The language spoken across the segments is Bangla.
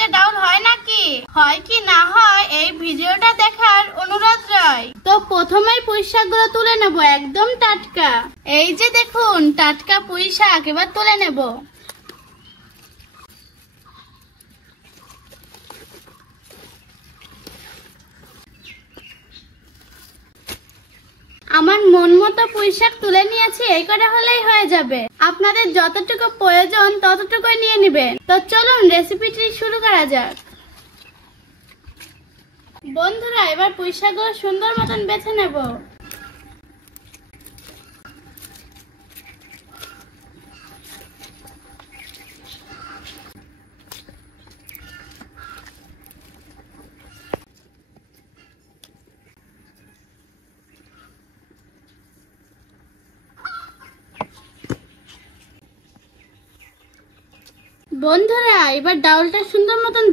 শাকের ডাউল হয় নাকি, হয় কি না হয় এই ভিডিওটা দেখার অনুরোধ রয়। তো প্রথমেই পুঁই শাকগুলো তুলে নেব, একদম টাটকা। এই যে দেখুন টাটকা পুঁই শাক, এবার তুলে নেব। আমার মন মতো পুঁই শাক তুলে নিয়েছি, এই করে হলেই হয়ে যাবে। আপনাদের যতটুকু প্রয়োজন ততটুকুই নিয়ে নেবেন। তো চলুন রেসিপিটি শুরু করা যাক। বন্ধুরা এবার পুঁই শাকগুলো সুন্দর মতন বেছে নেব। বন্ধুরা এবার ডাউলটা সুন্দর মতন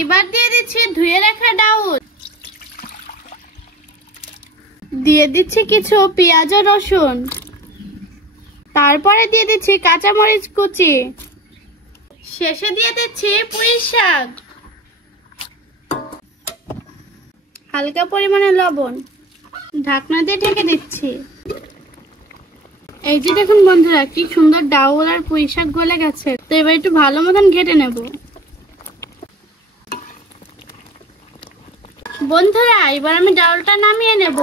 এবার দিয়ে দিচ্ছি ধুয়ে রাখা ডাউল, দিয়ে দিচ্ছি কিছু পেঁয়াজ ও রসুন, তারপরে দিয়ে দিচ্ছি কাঁচামরিচ কুচি, শেষে দিয়ে দিচ্ছি পুঁই শাক, হালকা পরিমাণে লবণ, ঢাকনা দিয়ে ঢেকে দিচ্ছি। এই যে দেখুন বন্ধুরা কি সুন্দর ডাউল আর পুঁই শাক গলে গেছে। তো এবার একটু ভালো মতন ঘেটে নেব। বন্ধুরা এবার আমি ডাউলটা নামিয়ে নেব,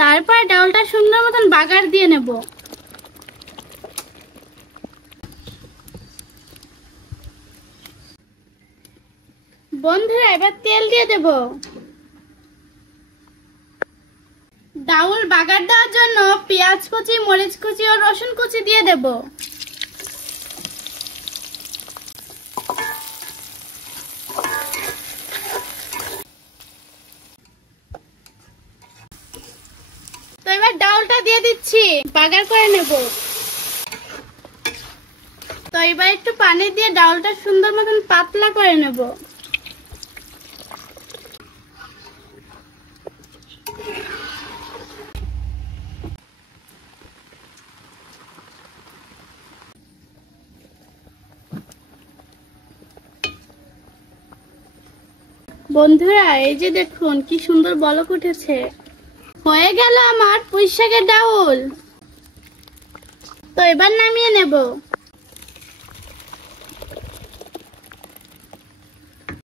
তারপরে ডাউলটা সুন্দর মতন বাগার দিয়ে নেব। বন্ধুরা এবার তেল দিয়ে দেব। ডাউল বাগার দেওয়ার জন্য পেঁয়াজ কুচি, মরিচ কুচি ও রসুন কুচি দিয়ে দেব। তো এবার ডাউলটা দিয়ে দিচ্ছি, বাগার করে নেব। তো এবার একটু পানি দিয়ে ডাউলটা সুন্দর মতন পাতলা করে নেব। বন্ধুরা এই যে দেখুন কি সুন্দর বলক উঠেছে। হয়ে গেল আমার পুঁই শাকের ডাউল। তো এবার নামিয়ে নেব।